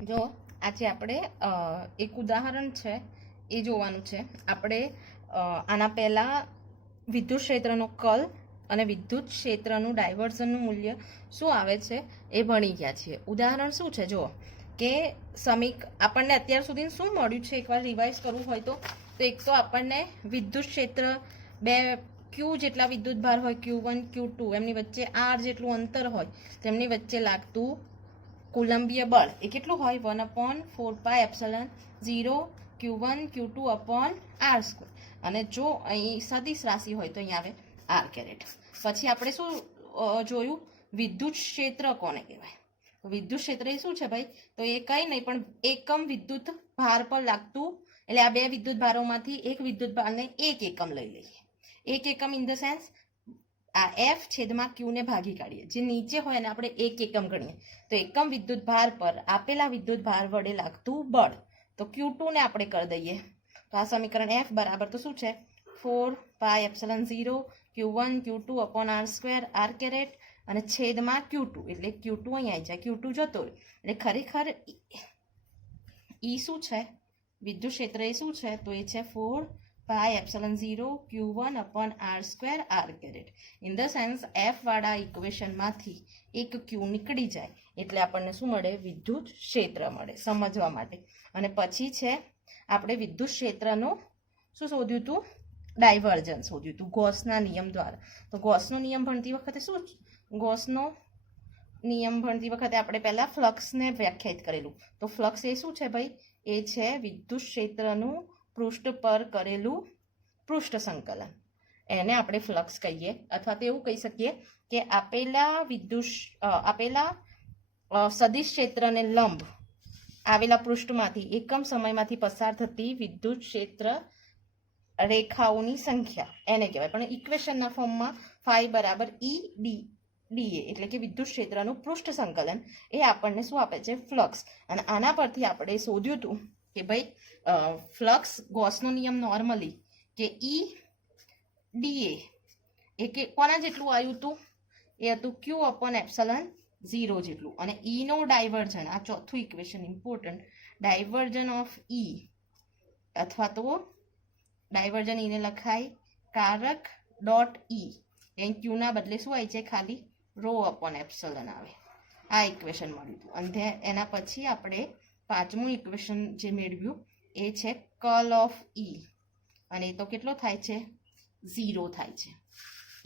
જો આજે આપણે એક ઉદાહરણ છે એ જોવાનું છે. આપણે આના પહેલાં વિદ્યુત ક્ષેત્રનો કર્લ અને વિદ્યુત ક્ષેત્રનું ડાયવર્ઝનનું મૂલ્ય શું આવે છે એ ભણી ગયા છીએ. ઉદાહરણ શું છે જુઓ કે આપણને અત્યાર સુધી શું મળ્યું છે, એકવાર રિવાઇઝ કરવું હોય તો એક તો આપણને વિદ્યુત ક્ષેત્ર બે ક્યુ જેટલા વિદ્યુત ભાર હોય, Q1 Q2, એમની વચ્ચે R જેટલું અંતર હોય, તેમની વચ્ચે લાગતું કુલંબીય બળ એ કેટલું હોય? 1/4πε0 Q1 Q2 અપોન R². અને જો અહીં સદિશ રાશિ હોય તો અહીં આવે R કેરેટ. પછી આપણે શું જોયું? વિદ્યુત ક્ષેત્ર કોને કહેવાય? વિદ્યુત ક્ષેત્ર એ શું છે ભાઈ? તો એ કંઈ નહીં પણ એકમ વિદ્યુત ભાર પર લાગતું, એટલે આ બે વિદ્યુત ભારોમાંથી એક વિદ્યુત ભારને એક એકમ લઈ લઈએ. એક એકમ ઇન ધ સેન્સ આ F છેદમાં Q ને ભાગી કાઢીએ, જે નીચે હોય એને આપણે એક એકમ ગણીએ. તો એકમ વિદ્યુત ભાર પર આપેલા વિદ્યુત ભાર વડે લાગતું બળ, તો Q2 ને આપણે કરી દઈએ. તો આ સમીકરણ F બરાબર તો શું છે? 4πε0 Q1 Q2 upon R² R caret અને છેદમાં Q2, એટલે Q2 અહીં આવી જાય, Q2 જતો રહે. એટલે ખરેખર ઈ શું છે? વિદ્યુત ક્ષેત્ર એ શું છે? તો એ છે 4πε0 Q1 upon R² R caret. In the sense F વાળા ઇક્વેશનમાંથી એક Q નીકળી જાય એટલે આપણને શું મળે? વિદ્યુત ક્ષેત્ર મળે, સમજવા માટે. અને પછી છે આપણે વિદ્યુત ક્ષેત્રનું શું શોધ્યું હતું? ડાયવર્જન શોધ્યું હતું ગોસના નિયમ દ્વારા. તો ગોસનો નિયમ ભણતી વખતે આપણે પહેલા ફ્લક્સને વ્યાખ્યાયિત કરેલું. તો ફ્લક્સ એ શું છે ભાઈ? એ છે વિદ્યુત ક્ષેત્રનું પૃષ્ઠ પર કરેલું પૃષ્ઠ સંકલન. એને આપણે ફ્લક્સ કહીએ. અથવા તો એવું કહી શકીએ કે આપેલા સદિશ ક્ષેત્રને લંબ આવેલા પૃષ્ઠમાંથી એકમ સમયમાંથી પસાર થતી વિદ્યુત ક્ષેત્ર રેખાઓની સંખ્યા એને કહેવાય. પણ ઇક્વેશનના ફોર્મમાં ફાઈ બરાબર EDA એટલે કે વિદ્યુત ક્ષેત્રનું પૃષ્ઠ સંકલન એ આપણને શું આપે છે? ફ્લક્સ. અને આના પરથી આપણે શોધ્યું હતું કે ભાઈ ફ્લક્સ ગોસનો નિયમ નોર્મલી કે EDA એ કે કોના જેટલું આવ્યું હતું? એ હતું Q અપોન એપ્સલન 0 જેટલું. અને E નો ડાયવર્જન, આ ચોથું equation important, diversion of E અથવા તો ડાયવર્જન ઈને લખાય કારક ડોટ E. અહીં Q ના બદલે શું આવી છે? ખાલી રો અપોન એપ્સલન આવે. આ ઇક્વેશન મળ્યું હતું. અને એના પછી આપણે પાંચમું ઇક્વેશન જે મેળવ્યું એ છે કર્લ ઓફ E. અને એ તો કેટલો થાય છે? 0 થાય છે,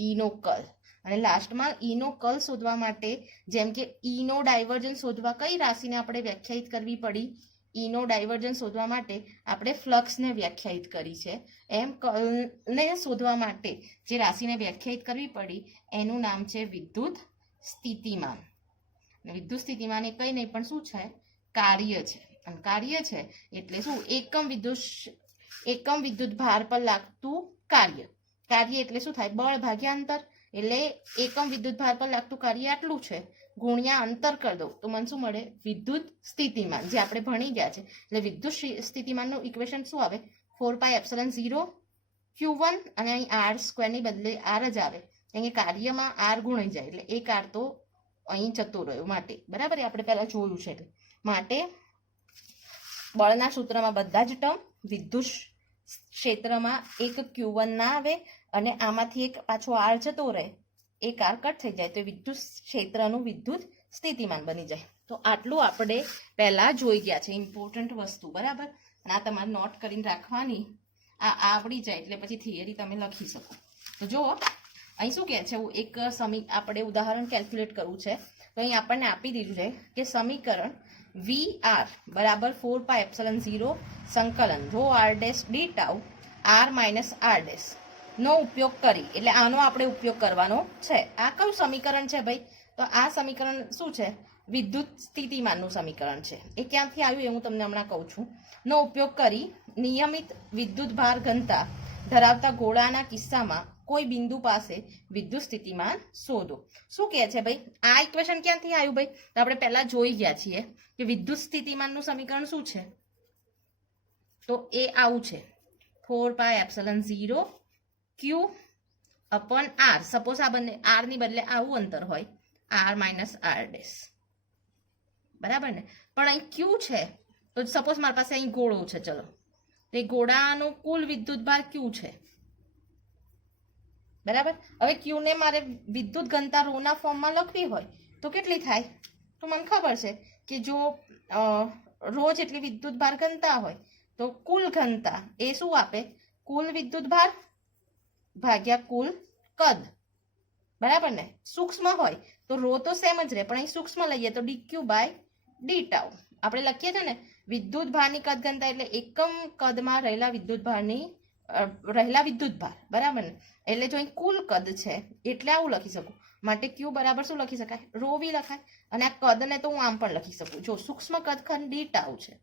E નો કર્લ. અને લાસ્ટમાં E નો કર્લ શોધવા માટે જેમ કે E નો ડાયવર્જન શોધવા કઈ રાશિને આપણે વ્યાખ્યાયિત કરવી પડી? E નો ડાયવર્જન શોધવા માટે આપણે ફ્લક્સને વ્યાખ્યાયિત કરી છે. એમ કર્લને શોધવા માટે જે રાશિને વ્યાખ્યાયિત કરવી પડી એનું નામ છે વિદ્યુત સ્થિતિમાન. વિદ્યુત સ્થિતિમાન એ કંઈ નહીં પણ શું છે? કાર્ય છે. અને કાર્ય છે એટલે શું? એકમ વિદ્યુત ભાર પર લાગતું કાર્ય. કાર્ય એટલે શું થાય? બળ ભાગ્યા અંતર. એટલે એકમ વિદ્યુત ભાર પર લાગતું કાર્ય આટલું છે, ગુણ્યા અંતર કરી દો તો મને શું મળે? વિદ્યુત સ્થિતિમાન, જે આપણે ભણી ગયા છે. એટલે વિદ્યુત સ્થિતિમાનનું ઇક્વેશન શું આવે? 4πε0 Q1 અને અહીં R² ની બદલે R જ આવે. અહીં કાર્યમાં R ગુણાઈ જાય એટલે એક R તો અહીં જતો રહ્યો માટે. બરાબર? આપણે પહેલા જોયું છે. એટલે માટે બળના સૂત્રમાં બધા જ ટર્મ વિદ્યુત ક્ષેત્રમાં એક Q1 ના આવે અને આમાંથી એક પાછો R જતો રહે, એક R કટ થઈ જાય તો વિદ્યુત ક્ષેત્રનું વિદ્યુત સ્થિતિમાન બની જાય. તો આટલું આપણે પહેલા જોઈ ગયા છે, ઇમ્પોર્ટન્ટ વસ્તુ. બરાબર? અને આ તમારે નોટ કરીને રાખવાની. આ આવડી જાય એટલે પછી થિયરી તમે લખી શકો. તો જુઓ અહીં શું કહે છે? આપણે ઉદાહરણ કેલ્ક્યુલેટ કરવું છે. તો અહીં આપણને આપી દીધું છે કે સમીકરણ VR બરાબર 4πε0 સંકલન ρr' d τ R - R' નો ઉપયોગ કરી, એટલે આનો આપણે ઉપયોગ કરવાનો છે. આ કયું સમીકરણ છે ભાઈ? તો આ સમીકરણ શું છે? વિદ્યુત સ્થિતિમાનનું સમીકરણ છે. એ ક્યાંથી આવ્યું એ હું તમને હમણાં કહું છું. નો ઉપયોગ કરી નિયમિત વિદ્યુત ભાર ઘનતા ધરાવતા ગોળાના કિસ્સામાં કોઈ બિંદુ પાસે વિદ્યુત સ્થિતિમાન શોધો. શું કહે છે ભાઈ? આ ઇક્વેશન ક્યાંથી આવ્યું ભાઈ? તો આપણે પહેલા જોઈ ગયા છીએ કે વિદ્યુત સ્થિતિમાનનું સમીકરણ શું છે? તો એ આવું છે 4πε0 Q અપોન R. સપોઝ આ બંને R ની બદલે આવું અંતર હોય, R - R'. બરાબર ને. પણ અહીં ક્યુ છે, તો સપોઝ મારી પાસે અહીં ગોળો છે, ચલો, તે ગોળાનો કુલ વિદ્યુત ભાર ક્યુ છે, બરાબર. હવે ક્યુ ને મારે વિદ્યુત ઘનતા રોના ફોર્મમાં લખવી હોય તો કેટલી થાય, તો મને ખબર છે કે જો રો જેટલી વિદ્યુત ભાર ઘનતા હોય તો કુલ ઘનતા એ શું આપે, કુલ વિદ્યુત ભાર ભાગ્યા કુલ કદ, બરાબર ને. સૂક્ષ્મ હોય તો રો તો સેમ જ રહે, પણ અહીં સૂક્ષ્મ લઈએ તો dq બાય ડી ટાઉ. આપણે લખીએ છીએ ને વિદ્યુત ભારની કદ ઘનતા એટલે એકમ કદમાં રહેલા વિદ્યુત ભાર, બરાબર ને. એટલે જો અહીં કુલ કદ છે એટલે આવું લખી શકું, માટે ક્યુ બરાબર શું લખી શકાય, રો બી લખાય. અને આ કદને તો હું આમ પણ લખી શકું, જો સૂક્ષ્મ કદખંડ ડી ટાઉ છે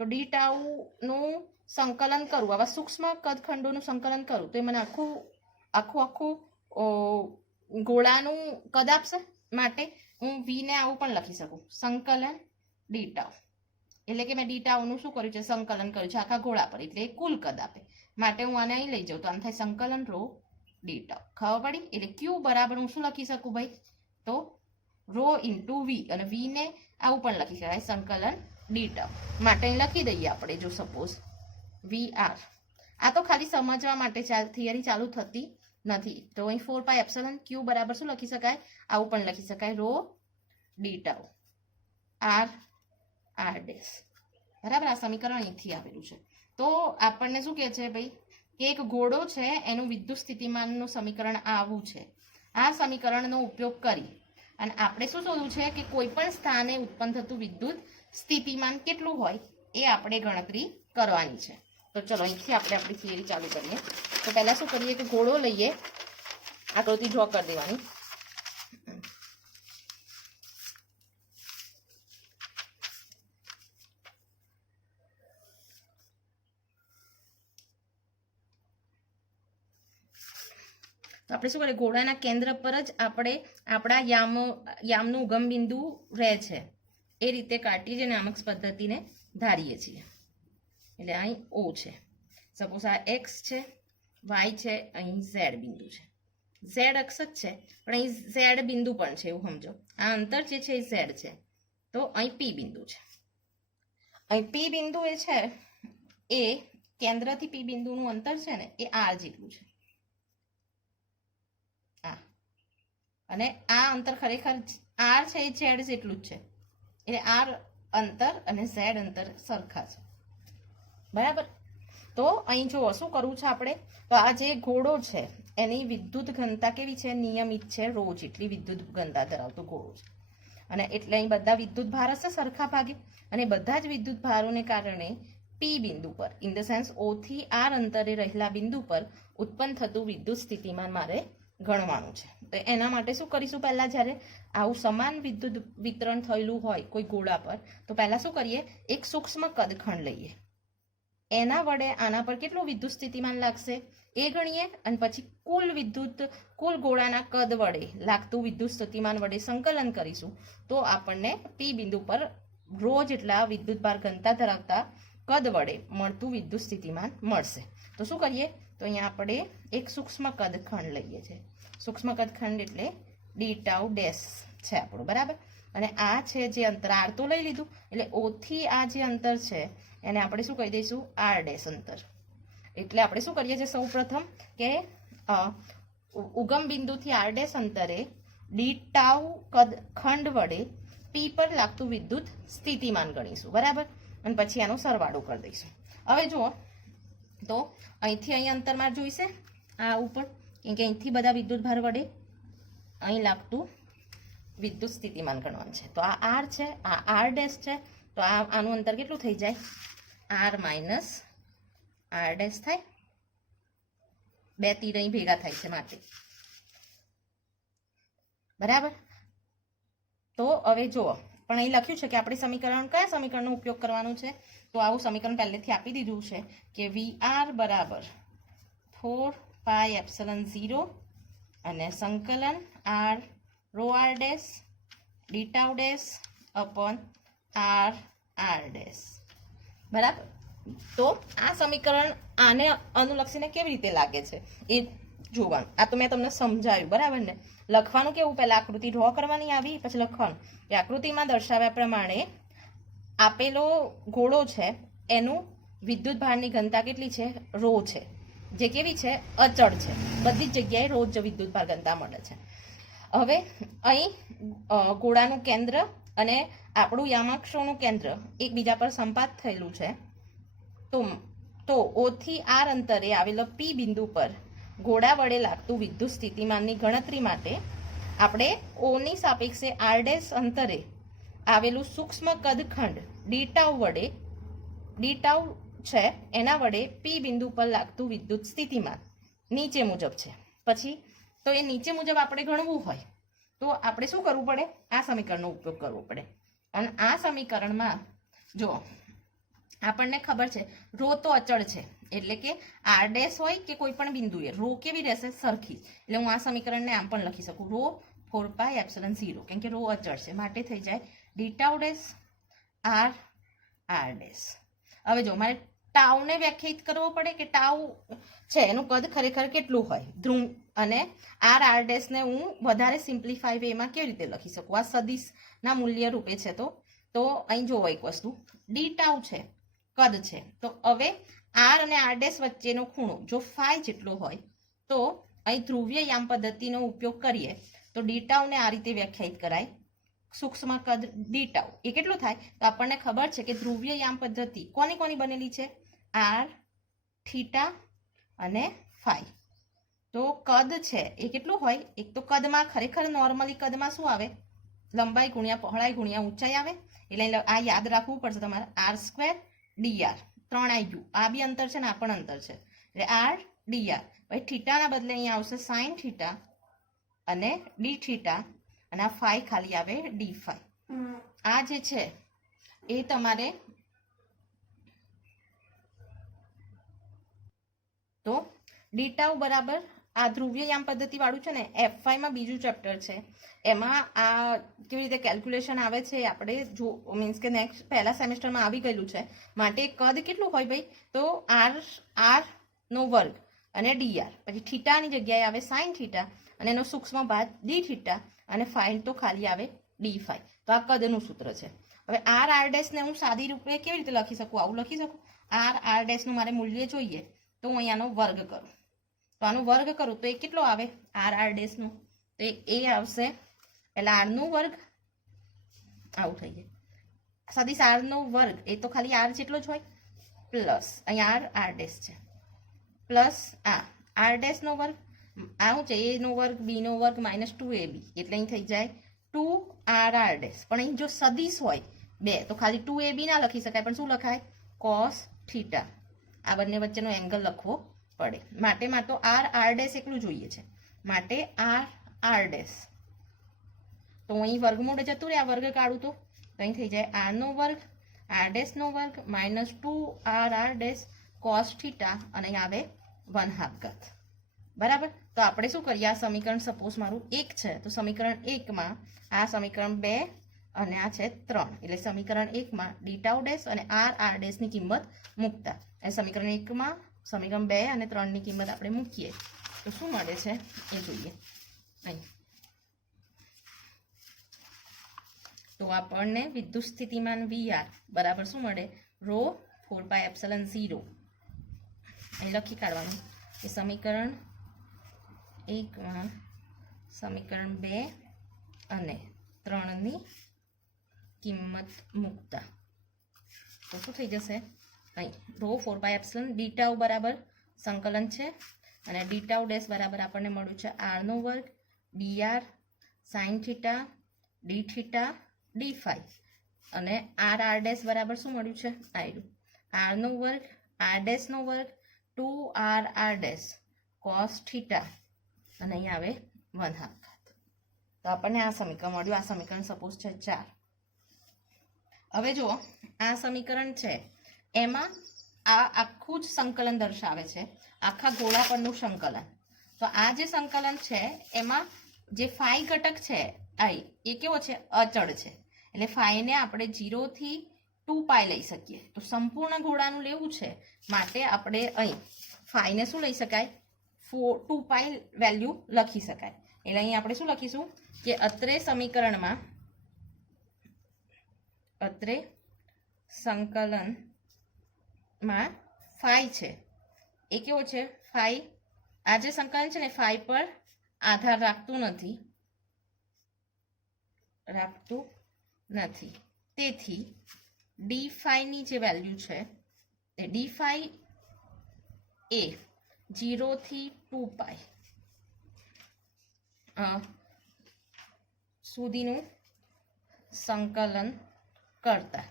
તો ડી ટાઉનું સંકલન કરું, આવા સૂક્ષ્મ કદખંડોનું સંકલન કરું તો એ મને આખું ગોળાનું કદ આપશે. માટે હું વી ને આવું પણ લખી શકું, સંકલન ડી ટાઉ. એટલે કે મેં ડી ટાઉનું શું કર્યું છે, સંકલન કર્યું છે આખા ગોળા પર, એટલે એ કુલ કદ આપે. માટે હું આને અહીં લઈ જાઉં તો આમ થાય સંકલન રો ડી ટાઉ. ખબર પડી. એટલે ક્યુ બરાબર હું શું લખી શકું ભાઈ, તો રો ઇન્ટુ વી, અને વી ને આવું પણ લખી શકાય સંકલન ડી ટાઉ. માટે અહીં લખી દઈએ આપણે, જો સપોઝ વી આર. આ તો ખાલી સમજવા માટે થિયરી ચાલુ થતી નથી. તો અહીં 4 પાઈ એપ્સિલોન ક્યુ બરાબર શું લખી શકાય, આવું પણ લખી શકાય, rho D tau R R dash, બરાબર. આ સમીકરણ અહીંથી આવેલું છે. તો આપણને શું કહે છે ભાઈ, કે એક ગોળો છે એનું વિદ્યુત સ્થિતિમાનનું સમીકરણ આવું છે. આ સમીકરણનો ઉપયોગ કરી અને આપણે શું શોધવું છે કે કોઈ પણ સ્થાને ઉત્પન્ન થતું વિદ્યુત સ્થિતિમાન કેટલું હોય એ આપણે ગણતરી કરવાની છે. તો ચલો અહીંથી આપણે આપણી થિયરી ચાલુ કરીએ. તો પહેલા શું કરીએ કે ગોળો લઈએ, આકૃતિ ડ્રો કરી દેવાની. તો આપણે શું કરીએ, ગોળાના કેન્દ્ર પર જ આપણે આપણા યામનું ઉગમ બિંદુ રહે છે એ રીતે કાર્ટેશિયન નામક પદ્ધતિને ધારીએ છીએ. એટલે અહીં ઓ છે, સપોઝ આ એક્સ છે, વાય છે, અહીં ઝેડ બિંદુ છે. ઝેડ અક્ષ જ છે પણ અહીં ઝેડ બિંદુ પણ છે, એવું સમજો. આ અંતર જે છે એ ઝેડ છે, તો અહીં પી બિંદુ છે. અહીં પી બિંદુ એ છે એ કેન્દ્રથી પી બિંદુનું અંતર છે ને એ આર જેટલું છે. અને આ અંતર ખરેખર આર છે એ ઝેડ જેટલું જ છે. એટલે આર અંતર અને ઝેડ અંતર સરખા છે, બરાબર. તો અહીં જો શું કરવું છે આપણે, તો આ જે ગોળો છે એની વિદ્યુત ઘનતા કેવી છે, નિયમિત છે, રો જેટલી વિદ્યુત ઘનતા ધરાવતો ગોળો છે. અને એટલે અહીં બધા વિદ્યુત ભાર હશે સરખા ભાગે, અને બધા જ વિદ્યુત ભારોને કારણે પી બિંદુ પર, ઇન ધ સેન્સ ઓ થી આર અંતરે રહેલા બિંદુ પર ઉત્પન્ન થતું વિદ્યુત સ્થિતિમાન મારે ગણવાનું છે. તો એના માટે શું કરીશું, પહેલા જ્યારે આવું સમાન વિદ્યુત વિતરણ થયેલું હોય કોઈ ગોળા પર, તો પહેલા શું કરીએ, એક સૂક્ષ્મ કદખંડ લઈએ, એના વડે આના પર કેટલું વિદ્યુત સ્થિતિમાન લાગશે એ ગણીએ, અને પછી કુલ ગોળાના કદ વડે લાગતું વિદ્યુત સ્થિતિમાન વડે સંકલન કરીશું તો આપણને પી બિંદુ પર રો જેટલા વિદ્યુત ભાર ઘનતા ધરાવતા કદ વડે મળતું વિદ્યુત સ્થિતિમાન મળશે. તો શું કરીએ, તો અહીંયા આપણે એક સૂક્ષ્મ કદખંડ લઈએ છીએ. સૂક્ષ્મ કદખંડ એટલે ડી ટાઉ ડેશ છે આપણું, બરાબર. અને આ છે જે અંતર, આર તો લઈ લીધું, એટલે ઓ થી આ જે અંતર છે એને આપણે શું કહી દઈશું, આર ડેશ અંતર. એટલે આપણે શું કરીએ છીએ, સૌ પ્રથમ કે ઉગમ બિંદુથી આર ડેશ અંતરે ડી ટાઉ કદખંડ વડે પી પર લાગતું વિદ્યુત સ્થિતિમાન ગણીશું, બરાબર. અને પછી આનો સરવાળો કરી દઈશું. હવે જુઓ, તો અહીંથી અહીં અંતરમાં જોઈશે આ ઉપર, કેમ કે અહીંથી બધા વિદ્યુત ભાર વડે અહીં લાગતું વિદ્યુત સ્થિતિમાન ગણવાનું છે. તો આ આર છે, આ આર ડેશ છે, તો આનું અંતર કેટલું થઈ જાય, આર માઇનસ આર ડેશ થાય. બે તીર અહીં ભેગા થાય છે માટે, બરાબર. તો હવે જુઓ, પણ અહીં લખ્યું છે કે આપણે સમીકરણ કયા સમીકરણનો ઉપયોગ કરવાનો છે, તો આવું સમીકરણ પહેલેથી આપી દીધું છે કે વી આર બરાબર 4 પાઈ એપ્સિલોન 0 અને સંકલન R rho R dash D tau dash upon R R dash, બરાબર. તો આ સમીકરણ આને અનુલક્ષીને કેવી રીતે લાગે છે એ જોવાનું. આ તો મેં તમને સમજાવ્યું, બરાબર ને? લખવાનું કેવું, પહેલા આકૃતિ ડ્રો કરવાની આવી, પછી લખવાનું કે આકૃતિમાં દર્શાવ્યા પ્રમાણે આપેલો ગોળો છે એનું વિદ્યુત ભારની ઘનતા કેટલી છે? રો છે, જે કેવી છે? અચળ છે. બધી જ જગ્યાએ રોજ વિદ્યુત ભાર ઘનતા મળે છે. હવે અહીં ગોળાનું કેન્દ્ર અને આપણું યામાક્ષોનું કેન્દ્ર એકબીજા પર સંપાત થયેલું છે. તો O થી R અંતરે આવેલો P બિંદુ પર ગોળા વડે લાગતું વિદ્યુત સ્થિતિમાનની ગણતરી માટે આપણે ઓની સાપેક્ષે R' અંતરે આવેલું સૂક્ષ્મ કદખંડ ડી ટાઉ છે એના વડે P બિંદુ પર લાગતું વિદ્યુત સ્થિતિમાન નીચે મુજબ છે. પછી તો એ નીચે મુજબ આપણે ગણવું હોય તો આપણે શું કરવું પડે? આ સમીકરણનો ઉપયોગ કરવો પડે. અને આ સમીકરણમાં જો આપણને ખબર છે રો તો અચળ છે, એટલે કે R' હોય કે કોઈ પણ બિંદુએ રો કેવી રહેશે? સરખી. એટલે હું આ સમીકરણને આમ પણ લખી શકું, રો 4πε0, કેમ કે રો અચળ છે, માટે થઈ જાય D tau dash R dash. હવે જો મારે ટાઉને વ્યાખ્યાયિત કરવો પડે કે ટાઉ છે એનું કદ ખરેખર કેટલું હોય ધ્રુવ, અને R ડેશને હું વધારે સિમ્પ્લિફાઈ વેમાં કેવી રીતે લખી શકું? આ સદિશના મૂલ્ય રૂપે છે. તો અહીં જોવો એક વસ્તુ, ડી ટાઉ છે કદ છે, તો હવે R અને R ડેશ વચ્ચેનો ખૂણો જો ફાઈ જેટલો હોય તો અહીં ધ્રુવીય યામ પદ્ધતિનો ઉપયોગ કરીએ તો ડી ટાઉને આ રીતે વ્યાખ્યાયિત કરાય, સૂક્ષ્મ કદ ડી ટાઉ એ કેટલું થાય? તો આપણને ખબર છે કે ધ્રુવીય યામ પદ્ધતિ કોની બનેલી છે? R, થીટા અને ફાઈ. તો કદ છે એ કેટલું હોય? એક તો કદમાં ખરેખર નોર્મલી કદમાં શું આવે? લંબાઈ ગુણ્યા પહોળાઈ ગુણ્યા ઊંચાઈ આવે. એટલે આ યાદ રાખવું પડશે તમારે, R² dr 3IU. આ બી અંતર છે ને આ પણ અંતર છે, એટલે R dr. પછી થીટાના બદલે અહીંયા આવશે સાઇન થીટા અને ડી થીટા, અને આ ફાઈ ખાલી આવે ડી ફાઈ. આ જે છે એ તમારે તો ડી ટાઉ બરાબર આ ધ્રુવીય યામ પદ્ધતિ વાળું છે ને F5 માં બીજું ચેપ્ટર છે, એમાં આ કેવી રીતે કેલ્ક્યુલેશન આવે છે આપણે જો મીન્સ કે નેક્સ્ટ પહેલા સેમેસ્ટરમાં આવી ગયેલું છે. માટે કદ કેટલું હોય ભાઈ? તો R નો વર્ગ અને dr, પછી થીટાની જગ્યાએ આવે સાઇન થીટા અને એનો સૂક્ષ્મ ભાગ ડી થીટા, અને ફાઈ તો ખાલી આવે ડી ફાઈ. તો આ કદનું સૂત્ર છે. હવે R ડેશ ને હું સાદી રૂપે કેવી રીતે લખી શકું? આવું લખી શકું, R ડેશનું મારે મૂલ્ય જોઈએ તો હું અહીંયાનો વર્ગ કરું, તો આનો વર્ગ કરું તો એ કેટલો આવે? R ડેશનું તો એ આવશે એટલે R નો વર્ગ, આવું થઈ જાય સદીશ R નો વર્ગ, એ તો ખાલી R જેટલો જ હોય, પ્લસ અહીંયા R ડેશ છે, પ્લસ આ R ડેશ નો વર્ગ, આ શું છે? A નો વર્ગ B નો વર્ગ માઇનસ 2AB, એટલે અહીં થઈ જાય 2R ડેશ. પણ અહીં જો સદીશ હોય બે તો ખાલી 2AB ના લખી શકાય, પણ શું લખાય? Cos theta. આ બંને વચ્ચેનો એંગલ લખવો પડે, માટે તો R ડેશ એકલું જોઈએ છે, માટે R ડેશ. તો અહીં વર્ગમૂળ જતું રહે, આ વર્ગ કાઢું તો અહીં થઈ જાય R નો વર્ગ R ડેશ નો વર્ગ minus 2R dash cos theta, અને અહીં આવે 1/2 ઘાત. બરાબર. તો આપણે શું કરીએ? આ સમીકરણ સપોઝ મારું 1 છે, તો સમીકરણ 1 માં આ સમીકરણ 2 અને આ છે 3, એટલે સમીકરણ 1 માં ડી ટાઉ ડેશ અને R ડેશ ની કિંમત મૂકતા, એ સમીકરણ 1 માં સમીકરણ 2 અને 3 ની કિંમત આપણે મૂકીએ તો શું મળે છે એ જોઈએ. અહીં તો આપણને વિદ્યુત સ્થિતિમાન VR બરાબર શું મળે? રો 4πε0. અહીં લખી કાઢવાનું કે સમીકરણ 1 માં સમીકરણ 2 અને 3 ની કિંમત મૂકતા તો શું થઈ જશે? અહીં રો 4πε ડી ટાઉ બરાબર સંકલન છે, અને ડી ટાઉ ડેશ બરાબર આપણને મળ્યું છે R નો વર્ગ dr sine theta D theta D phi, અને R ડેશ બરાબર શું મળ્યું છે? આયરું R નો વર્ગ R ડેશ નો વર્ગ 2R ડેશ કોસ થીટા, અને અહીં આવે 1/2 ઘાત. તો આપણને આ સમીકરણ મળ્યું. આ સમીકરણ સપોઝ છે 4. હવે જો આ સમીકરણ છે એમાં આ આખું જ સંકલન દર્શાવે છે, આખા ગોળા પરનું સંકલન. તો આ જે સંકલન છે એમાં જે ફાઈ ઘટક છે એ કેવો છે? અચળ છે, એટલે ફાઈને આપણે 0 થી 2π લઈ શકીએ. તો સંપૂર્ણ ગોળાનું લેવું છે માટે આપણે અહીં ફાઈને શું લઈ શકાય? 2π વેલ્યુ લખી શકાય. એટલે અહીં આપણે શું લખીશું કે અત્રે સંકલનમાં ફાઈ છે એ કેવો છે, ફાઈ આ જે સંકલન છે ને ફાઈ પર આધાર રાખતું નથી. તેથી ડી ફાઈની જે વેલ્યુ છે એ ડી ફાઈ એ 0 થી 2π સુધીનું સંકલન કરતા.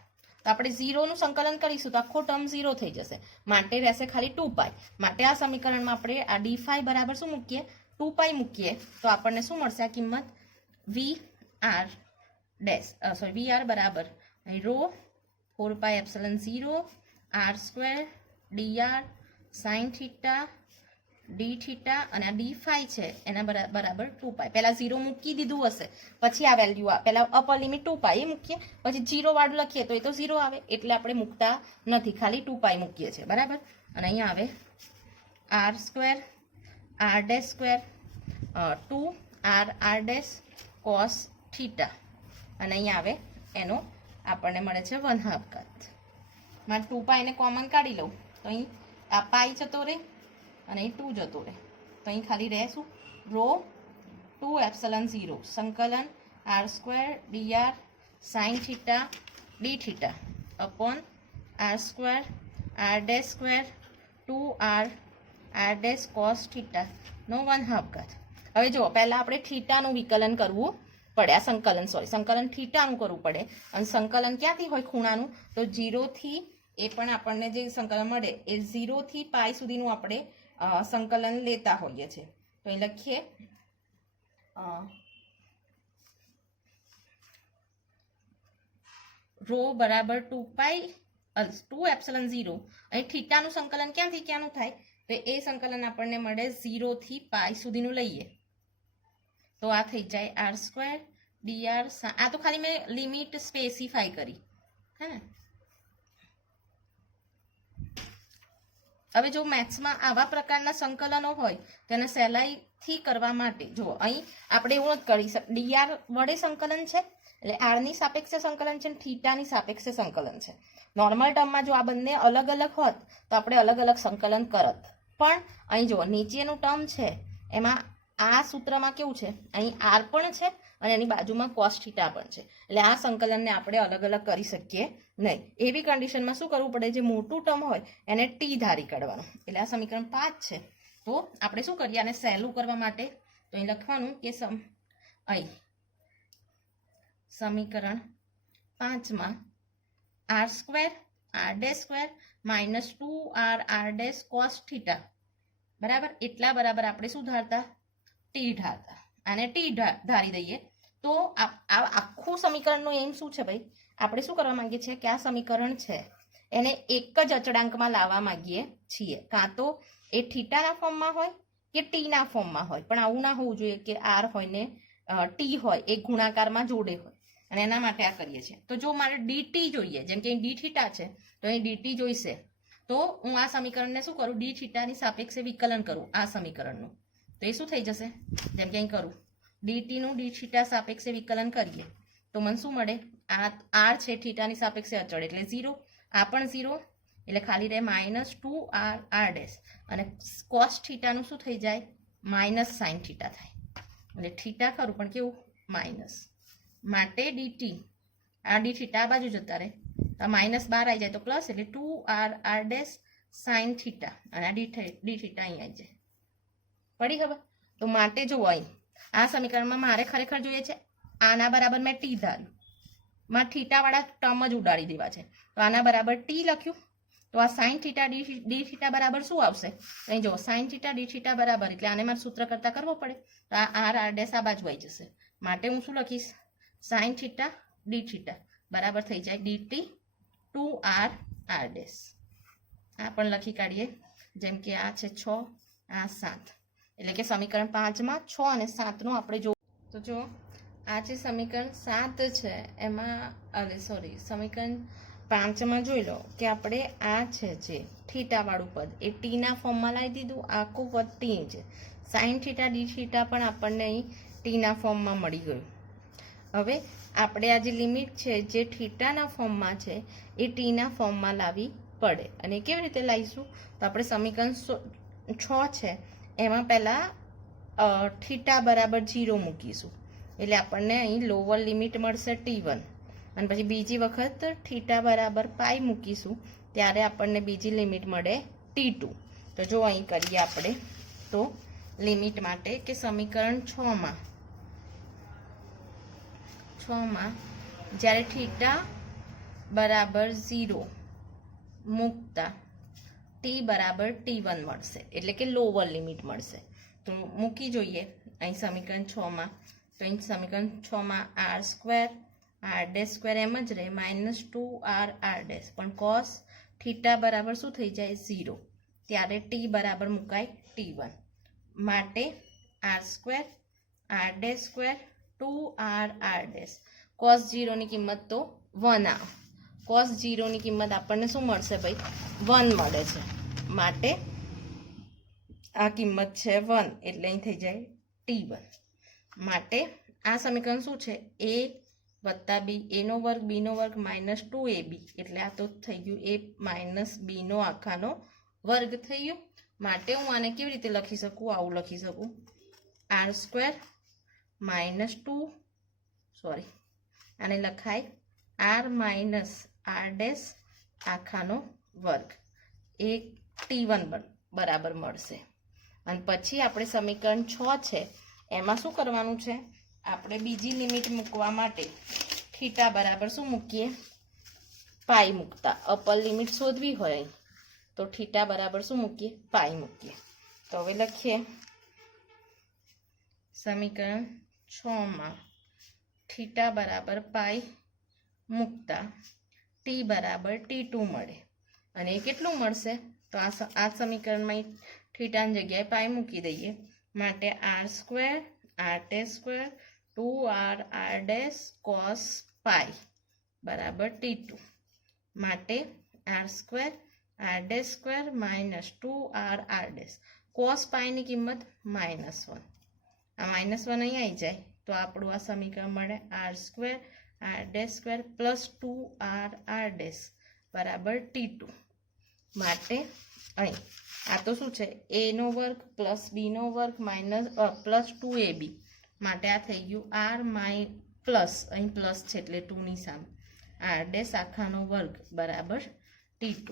તો આપણે 0નું સંકલન કરીશું તો આખો ટર્મ 0 થઈ જશે, માટે રહેશે ખાલી 2π. માટે આ સમીકરણમાં આપણે આ ડી ફાઈ બરાબર શું મૂકીએ, 2π મૂકીએ તો આપણને શું મળશે આ કિંમત, વીઆર બરાબર rho 4πε0 r² dr sin theta D theta અને આ ડી ફાઈ છે એના બરાબર 2π. પહેલા 0 મૂકી દીધું હશે, પછી આ વેલ્યુ પહેલા અપર લિમિટ 2π એ મૂકીએ, પછી 0 વાળું લખીએ તો એ તો 0 આવે, એટલે આપણે મૂકતા નથી, ખાલી 2π મૂકીએ છીએ. બરાબર. અને અહીંયા આવે r² 2r cos થીટા અને અહીંયા આવે એનો આપણને મળે છે 1/2 ઘાત. મારે 2π ને કોમન કાઢી લઉં તો અહીં આ પાઈ જતો રહે અને અહીં 2 જતો રહે, તો અહીં ખાલી રહેશું રો 2ε0 સંકલન r² dr sin theta D theta upon r² r² 2r cos થીટા નો 1/2 ઘાત. હવે જુઓ, પહેલાં આપણે થીટાનું વિકલન કરવું પડે, આ સંકલન થીટાનું કરવું પડે. અને સંકલન ક્યાંથી હોય ખૂણાનું, તો 0 થી એ પણ આપણને જે સંકલન મળે એ 0 થી π સુધીનું આપણે સંકલન લેતા હોઈએ છીએ. તો અહીં લખીએ રો બરાબર 2ε0. અહીં થીટાનું સંકલન ક્યાંથી ક્યાંનું થાય, તો એ સંકલન આપણને મળે 0 થી π સુધીનું લઈએ તો આ થઈ જાય r² dr. આ તો ખાલી મેં લિમિટ સ્પેસિફાઈ કરી, હે ને. હવે જો મેથ્સમાં આવા પ્રકારના સંકલનો હોય તેને સહેલાઈથી કરવા માટે જો અહીં આપણે એવું નથી કરી શકીએ, dr વડે સંકલન છે એટલે આરની સાપેક્ષે સંકલન છે, થીટાની સાપેક્ષે સંકલન છે. નોર્મલ ટર્મમાં જો આ બંને અલગ અલગ હોત તો આપણે અલગ અલગ સંકલન કરત, પણ અહીં જુઓ નીચેનું ટર્મ છે એમાં આ સૂત્રમાં કેવું છે, અહીં આર પણ છે અને એની બાજુમાં કોસ થીટા પણ છે, એટલે આ સંકલનને આપણે અલગ અલગ કરી શકીએ નહીં. એવી કન્ડિશનમાં શું કરવું પડે, જે મોટું ટર્મ હોય એને ટી ધારી કાઢવાનું. એટલે આ સમીકરણ 5 છે. તો આપણે શું કરીએ આને સહેલું કરવા માટે, તો અહીં લખવાનું કે અહીં સમીકરણ 5માં r² r² minus 2r cos theta બરાબર એટલા બરાબર આપણે શું ધારતા, ટી ધારતા. આને ટી ધારી દઈએ તો આ આખું સમીકરણનું એમ શું છે ભાઈ, આપણે શું કરવા માંગીએ છીએ કે આ સમીકરણ છે એને એક જ અચળાંકમાં લાવવા માંગીએ છીએ, કાં તો એ થીટાના ફોર્મમાં હોય કે ટીના ફોર્મમાં હોય, પણ આવું ના હોવું જોઈએ કે આર હોય ને ટી હોય એ ગુણાકારમાં જોડે હોય, અને એના માટે આ કરીએ છીએ. તો જો મારે ડીટી જોઈએ, જેમ કે અહીં ડી થીટા છે તો અહીં ડીટી જોઈશે, તો હું આ સમીકરણને શું કરું, ડી થીટાની સાપેક્ષે વિકલન કરું આ સમીકરણનું, તો એ શું થઈ જશે, જેમ કે અહીં કરું ડીટીનું ડી થીટા સાપેક્ષે વિકલન કરીએ તો મને શું મળે, આ આર છે થીટાની સાપેક્ષે અચળ એટલે 0, આ પણ 0 એટલે ખાલી રહે -2r અને કોસ થીટાનું શું થઈ જાય, માઇનસ સાઇન થીટા થાય, એટલે થીટા ખરું પણ કેવું માઇનસ, માટે ડીટી આ ડી થીટા આ બાજુ જતા રહે, આ -12 આવી જાય તો પ્લસ એટલે 2r સાઇન થીટા અને આ ડી થીટા અહીં આવી જાય. પડી ખબર? તો માટે જુઓ અહીં આ સમીકરણમાં મારે ખરેખર જોઈએ છે આના બરાબર મેં ટી ધાર્યું, માં થીટાવાળા ટર્મ જ ઉડાડી દેવા છે, તો આના બરાબર ટી લખ્યું, તો આ સાઇન થીટા ડી થીટા બરાબર શું આવશે, અહીં જુઓ સાઇન થીટા ડી થીટા બરાબર એટલે આને મારે સૂત્ર કરતા કરવો પડે, તો આ r આ બાજુ આવી જશે, માટે હું શું લખીશ, સાઇન થીટા ડી થીટા બરાબર થઈ જાય ડીટી 2r આ પણ લખી કાઢીએ, જેમ કે આ છે 6 આ 7, એટલે કે સમીકરણ 5માં 6 અને 7નું આપણે જો તો જો આ જે સમીકરણ 7 છે એમાં સમીકરણ પાંચમાં જોઈ લો કે આપણે આ છે જે થીટાવાળું પદ એ ટીના ફોર્મમાં લાવી દીધું, આખું પદ ટી છે. સાઇન થીટા ડી થીટા પણ આપણને અહીં ટીના ફોર્મમાં મળી ગયું. હવે આપણે આ જે લિમિટ છે જે થીટાના ફોર્મમાં છે એ ટીના ફોર્મમાં લાવવી પડે. અને કેવી રીતે લાવીશું? તો આપણે સમીકરણ 6 છે એમાં પહેલાં થીટા બરાબર 0 મૂકીશું, એટલે આપણને અહીં લોઅર લિમિટ મળશે T1. અને પછી બીજી વખત થીટા બરાબર પાઈ મૂકીશું ત્યારે આપણને બીજી લિમિટ મળે T2. તો જો અહીં કરીએ આપણે તો લિમિટ માટે કે સમીકરણ 6માં જ્યારે થીટા બરાબર 0 મૂકતા ટી બરાબર T1 મળશે, એટલે કે લોઅર લિમિટ મળશે. તો મૂકી જોઈએ અહીં સમીકરણ 6માં. તો અહીં સમીકરણ 6માં r² r² એમ જ રહે -2r પણ cos થીટા બરાબર શું થઈ જાય 0, ત્યારે t બરાબર મુકાય T1. માટે r² r² 2r cos 0 ની કિંમત તો 1 આવે. cos 0 ની કિંમત આપણને શું મળશે ભાઈ? 1 મળે છે. માટે આ કિંમત છે 1, એટલે અહીં થઈ જાય T1. માટે આ સમીકરણ શું છે? a વત્તા b, a નો વર્ગ b નો વર્ગ -2ab, એટલે આ તો થઈ ગયું a - b નો આખાનો વર્ગ થઈ ગયું. માટે હું આને કેવી રીતે લખી શકું? આવું લખી શકું, r² આને લખાય r r' આખાનો વર્ગ, એ T1 બરાબર મળશે. અને પછી આપણે સમીકરણ 6 છે એમાં શું કરવાનું છે? આપણે બીજી લિમિટ મૂકવા માટે થીટા બરાબર શું મૂકીએ? પાઈ મૂકતા. અપર લિમિટ શોધવી હોય તો થીટા બરાબર શું મૂકીએ? પાઈ મૂકીએ. તો હવે લખીએ સમીકરણ 6માં થીટા બરાબર પાઈ મૂકતા ટી બરાબર T2 મળે. અને એ કેટલું મળશે? તો આ સમીકરણમાં થીટાની જગ્યાએ પાઈ મૂકી દઈએ. માટે r² r² 2r r' cos પાઈ બરાબર T2. માટે r² r' - 2r r'. cos પાઈની કિંમત -1. આ -1 અહીં આવી જાય તો આપણું આ સમીકરણ મળે r² r' plus 2r r' બરાબર T2. માટે અહીં આ તો શું છે? a નો વર્ગ પ્લસ b નો વર્ગ પ્લસ 2ab. માટે આ થઈ ગયું r પ્લસ, અહીં પ્લસ છે એટલે 2 ની સામે r' આખાનો વર્ગ બરાબર T2.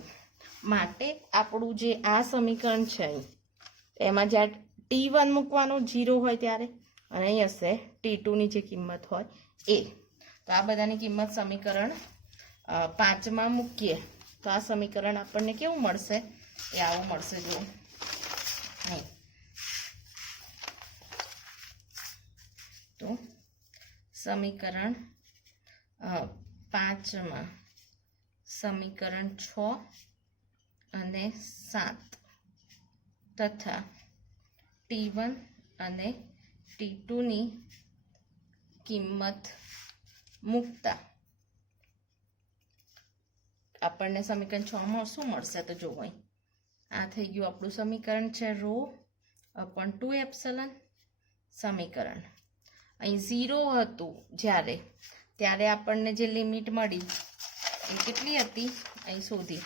માટે આપણું જે આ સમીકરણ છે અહીં એમાં જ્યારે T1 મૂકવાનું 0 હોય ત્યારે, અને અહીં હશે T2 ની જે કિંમત હોય એ. તો આ બધાની કિંમત સમીકરણ 5માં મૂકીએ તો આ સમીકરણ આપણને કેવું મળશે? એ આવું મળશે. જો તો સમીકરણ 5માં સમીકરણ 6 અને 7 તથા T1 અને T2 ની કિંમત મૂકતા આપણને સમીકરણ 6માં શું મળશે? તો જો અહીં આ થઈ ગયું આપણું સમીકરણ છે ρ/2ε સમીકરણ. અહીં 0 હતું ત્યારે આપણને જે લિમિટ મળી એ કેટલી હતી? અહીં શોધી.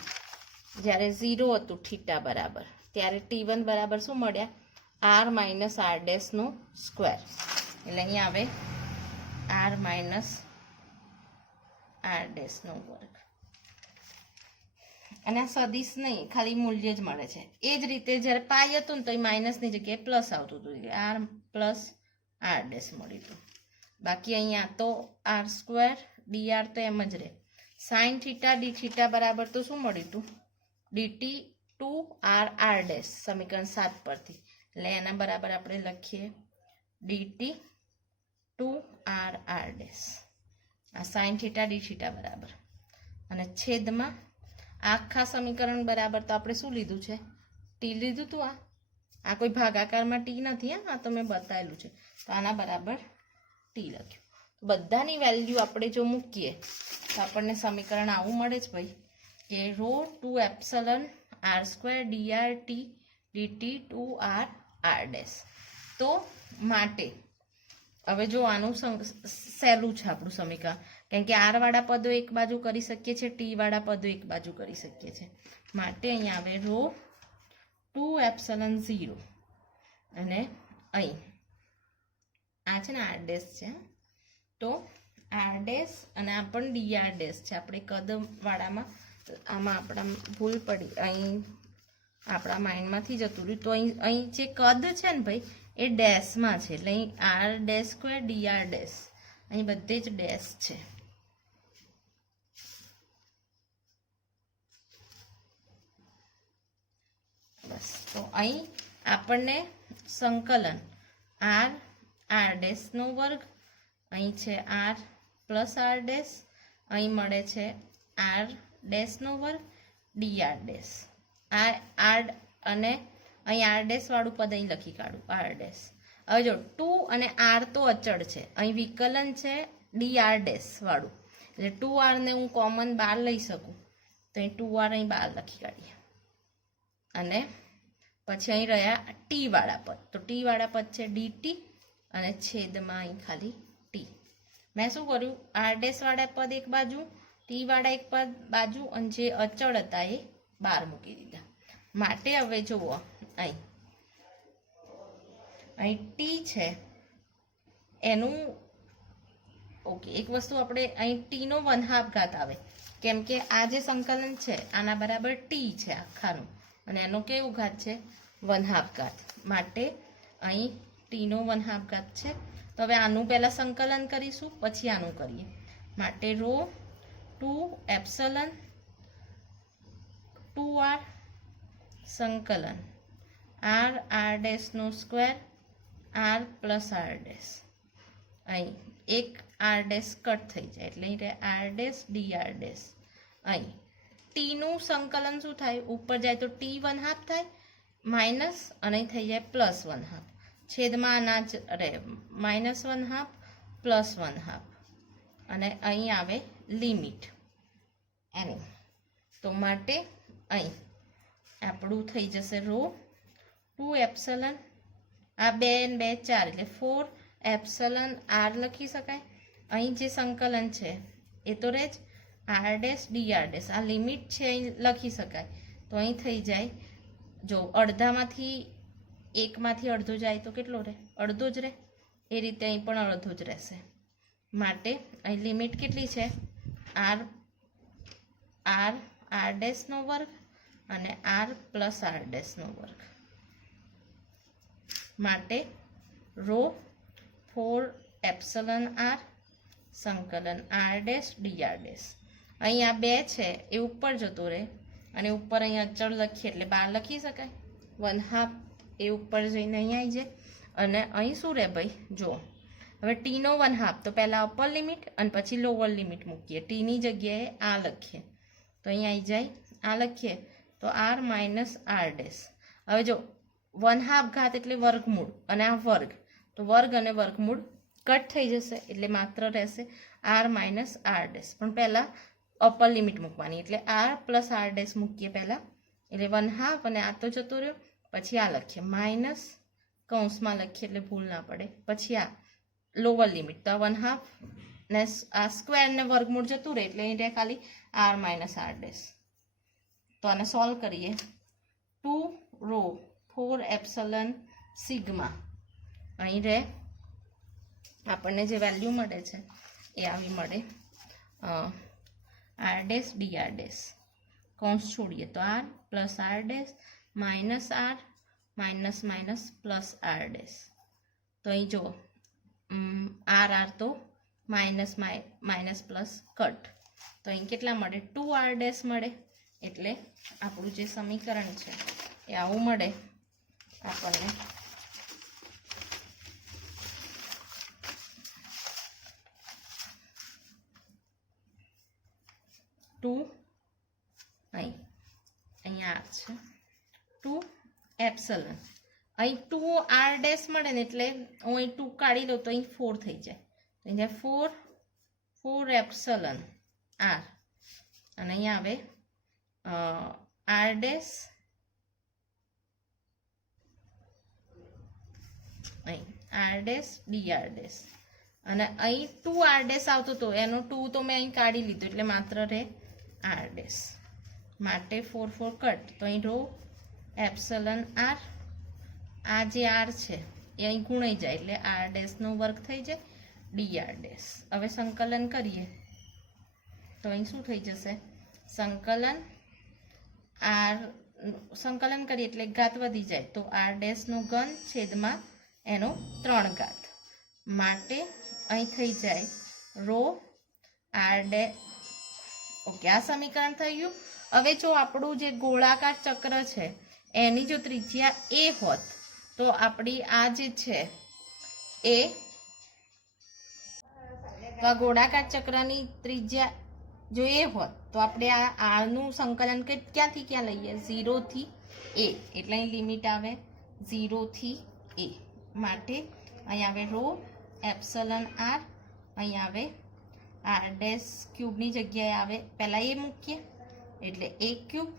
જ્યારે 0 હતું થીટા બરાબર ત્યારે T1 બરાબર શું મળ્યા? r - r' નો સ્ક્વેર. એટલે અહીં આવે r - r' નો વર્ગ. અને આ સદિશ નહીં, ખાલી મૂલ્ય જ મળે છે. એ જ રીતે જ્યારે પાઈ હતું ને તો એ માઇનસની જગ્યાએ પ્લસ આવતું હતું, r પ્લસ r' મળ્યું હતું. બાકી અહીંયા તો r² dr તો એમ જ રહે. સાઇન થીટા ડી થીટા બરાબર તો શું મળ્યું હતું? dt 2r r' સમીકરણ 7 પરથી. એટલે એના બરાબર આપણે લખીએ dt 2r r'. આ સાઇન થીટા ડી થીટા બરાબર. અને છેદમાં આખા સમીકરણ બરાબર તો આપણે શું લીધું છે? ટી લીધું હતું. આ કોઈ ભાગાકારમાં ટી નથી, આ તો મેં બતાવેલું છે. તો આના બરાબર ટી લખ્યું. બધાની વેલ્યુ આપણે જો મૂકીએ તો આપણને સમીકરણ આવું મળે છે ભાઈ કે rho 2 epsilon R square DR T DT 2 R R dash. તો માટે હવે જો આનું સહેલું છે આપણું સમીકરણ, કેમ કે આર વાળા પદો એક બાજુ કરી શકીએ છીએ, ટી વાળા પદો એક બાજુ કરી શકીએ છીએ. માટે અહીં આવે રો 2 એપ્સલન 0 અને અહીં આ છે ને આર ડેશ છે, તો આર ડેશ અને આ પણ ડીઆર ડેશ છે. આપણે કદ વાળામાં આમાં આપણા ભૂલ પડી, અહીં આપણા માઇન્ડમાંથી જતું રહ્યું. તો અહીં જે કદ છે ને ભાઈ એ ડેશમાં છે, એટલે અહીં R dash square DR dash, અહીં બધે જ ડેશ છે. બસ, તો અહીં આપણને સંકલન આર આર ડેશનો વર્ગ, અહીં છે આર પ્લસ આર ડેશ, અહીં મળે છે આર ડેશનો વર્ગ ડીઆર ડેશ. આર અને અહીં આર ડેશ વાળું પદ અહીં લખી કાઢું આર ડેશ. હવે જો 2 અને આર તો અચળ છે, અહીં વિકલન છે ડીઆર ડેશ વાળું, એટલે 2r ને હું કોમન બહાર લઈ શકું, તો અહીં 2r અહીં બહાર લખી કાઢીએ. અને પછી અહીં રહ્યા ટી વાળા પદ, તો ટી વાળા પદ છે ડીટી અને છેદમાં અહીં ખાલી ટી. મેં શું કર્યું, આર ડેશ વાળા પદ એક બાજુ, ટી વાળા એક પદ બાજુ, અને જે અચળ હતા એ બહાર મૂકી દીધા. માટે હવે જુઓ અહીં ટી છે એનું ઓકે, એક વસ્તુ આપણે અહીં ટીનો 1/2 ઘાત આવે, કેમ કે આ જે સંકલન છે આના બરાબર ટી છે આખાનું, અને એનો કેવું ઘાત છે 1/2 ઘાત. માટે અહીં ટીનો 1/2 ઘાત છે. તો હવે આનું પહેલાં સંકલન કરીશું, પછી આનું કરીએ. માટે રો 2 એપ્સલન 2r સંકલન આર આર ડેશનો square R plus R dash, અહીં એક આર ડેશ કટ થઈ જાય એટલે અહીં આર ડેશ ડીઆર ડેશ. અહીં ટીનું સંકલન શું થાય, ઉપર જાય તો ટી 1/2 થાય માઇનસ, અને થઈ જાય પ્લસ 1/2, છેદમાં ના જ રહે -1/2 પ્લસ 1/2, અને અહીં આવે લિમિટ એની. તો માટે અહીં આપણું થઈ જશે રો 2 એપ્સલન, આ 2 ને 2 4 એટલે 4 એપ્સલન આર લખી શકાય. અહીં જે સંકલન છે એ તો રહે જ, આર ડેશ ડીઆર ડેશ, આ લિમિટ છે અહીં લખી શકાય. તો અહીં થઈ જાય, જો અડધામાંથી એકમાંથી અડધો જાય તો કેટલો રહે, અડધો જ રહે, એ રીતે અહીં પણ અડધો જ રહેશે. માટે અહીં લિમિટ કેટલી છે, આર આર આર ડેશનો વર્ગ અને આર પ્લસ આર ડેશનો વર્ગ. માટે રો 4 એપ્સલન આર સંકલન આર ડેશ ડીઆર ડેશ. અહીં આ 2 છે એ ઉપર જતો રહે, અને ઉપર અહીં અચળ લખીએ એટલે 12 લખી શકાય, 1/2 એ ઉપર જઈને અહીં આવી જાય. અને અહીં શું રહે ભાઈ, જો હવે ટીનો 1/2, તો પહેલાં અપર લિમિટ અને પછી લોઅર લિમિટ મૂકીએ, ટીની જગ્યાએ આ લખીએ તો અહીં આવી જાય, આ લખીએ તો આર માઇનસ આર ડેશ. હવે જો 1/2 ઘાત એટલે વર્ગમૂળ, અને આ વર્ગ, તો વર્ગ અને વર્ગમૂળ કટ થઈ જશે, એટલે માત્ર રહેશે આર માઇનસ આર ડેશ. પણ પહેલાં અપર લિમિટ મૂકવાની, એટલે આર પ્લસ આર ડેશ મૂકીએ પહેલાં, એટલે 1/2, અને આ તો જતો રહ્યો, પછી આ લખીએ માઇનસ કૌંસમાં લખીએ એટલે ભૂલ ના પડે, પછી આ લોઅર લિમિટ, તો 1/2 ને આ સ્ક્વેર ને વર્ગમૂળ જતું રહે, એટલે અહીં રહે ખાલી આર માઇનસ આર ડેશ. તો આને સોલ્વ કરીએ, 2 રો 4 એપ્સલન સિગ્મા, અહીં રહે આપણને જે વેલ્યુ મળે છે એ આવી મળે આર ડેશ ડીઆર ડેશ, કૌંસ છોડીએ તો R plus R dash minus R minus minus plus R dash. તો અહીં જો આર આર તો માઇનસ માઇનસ પ્લસ કટ, તો અહીં કેટલા મળે 2r ડેશ મળે. એટલે આપણું જે સમીકરણ છે એ આવું મળે આપણને. અહીંયા આર છે 2 એપ્સલન, અહીં 2r ડેશ મળે ને એટલે હું અહીં 2 કાઢી લઉં તો અહીં 4 થઈ જાય, તો અહીંયા 4 એપ્સલન આર અને અહીંયા આવે આર ડેશ અહીં આર ડેશ ડીઆર ડેશ અને અહીં 2 આર ડેશ આવતો હતો એનો 2 તો મેં અહીં કાઢી લીધું એટલે માત્ર રહે આર ડેશ માટે 4 4 કટ તો અહીં રો એપ્સલન આર આ જે આર છે એ અહીં ગુણાઈ જાય એટલે આર ડેશનો વર્ગ થઈ જાય ડીઆર ડેશ હવે સંકલન કરીએ તો અહીં શું થઈ જશે સંકલન કરીએ એટલે ઘાત વધી જાય તો આર ડેશનો ઘન છેદમાં એનો 3 ઘાત માટે અહીં થઈ જાય રો આર ડેશ ઓકે આ સમીકરણ થઈ ગયું હવે જો આપણું જે ગોળાકાર ચક્ર છે એની જો ત્રિજ્યા એ હોત તો આપણી આ જે છે એ તો આ ગોળાકાર ચક્રની ત્રિજ્યા જો એ હોત તો આપણે આ આરનું સંકલન ક્યાંથી ક્યાં લઈએ 0 થી a એટલે અહીં લિમિટ આવે 0 થી a માટે અહીં આવે રો એપ્સલન આર અહીં આવે આર ડેશ ક્યુબની જગ્યાએ આવે પહેલાં એ મૂકીએ એટલે a ક્યુબ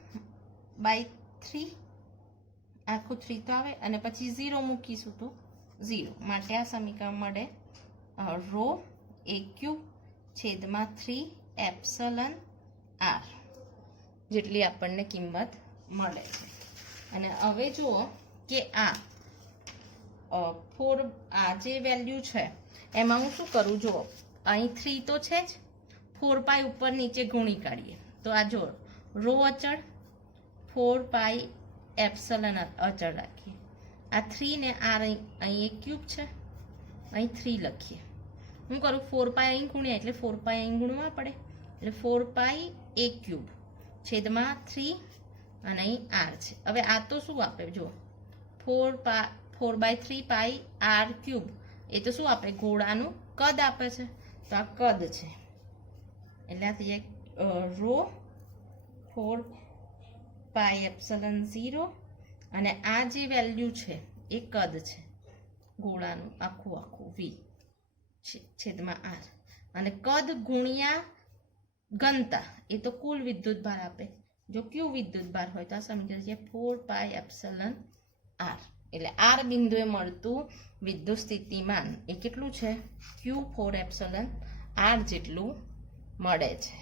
બાય 3 આખું 3 તો આવે અને પછી 0 મૂકીશું તો 0 માટે આ સમીકરણ મળે રો a ક્યુબ છેદમાં 3 એપ્સલન આર જેટલી આપણને કિંમત મળે છે અને હવે જુઓ કે આ 4 આ જે વેલ્યુ છે એમાં હું શું કરું જુઓ અહીં 3 તો છે જ 4 પાઈ ઉપર નીચે ગુણી કાઢીએ તો આ જો રો અચળ 4 પાઈ એપ્સલન અચળ રાખીએ આ 3 ને આર અહીં એક ક્યુબ છે અહીં 3 લખીએ હું કરું 4 પાઈ અહીં ગુણ્યા એટલે 4 પાઈ અહીં ગુણવા પડે એટલે 4 પાઈ a ક્યુબ છેદમાં 3 અને અહીં આર છે હવે આ તો શું આપે જો 4/3 પાઈ આર ક્યુબ એ તો શું આપે ગોળાનું કદ આપે છે તો આ કદ છે એટલે આ થઈ જાય રો 4 પાઈ એપ્સલન 0 અને આ જે વેલ્યુ છે એ કદ છે ગોળાનું આખું વી છેદમાં આર અને કદ ગુણ્યા ઘનતા એ તો કુલ વિદ્યુત ભાર આપે જો ક્યુ વિદ્યુત ભાર હોય તો આ સમીકરણ છે 4 પાઈ એપ્સલન આર એટલે આર બિંદુએ મળતું વિદ્યુત સ્થિતિમાન એ કેટલું છે Q4 એપ્સલન આર જેટલું મળે છે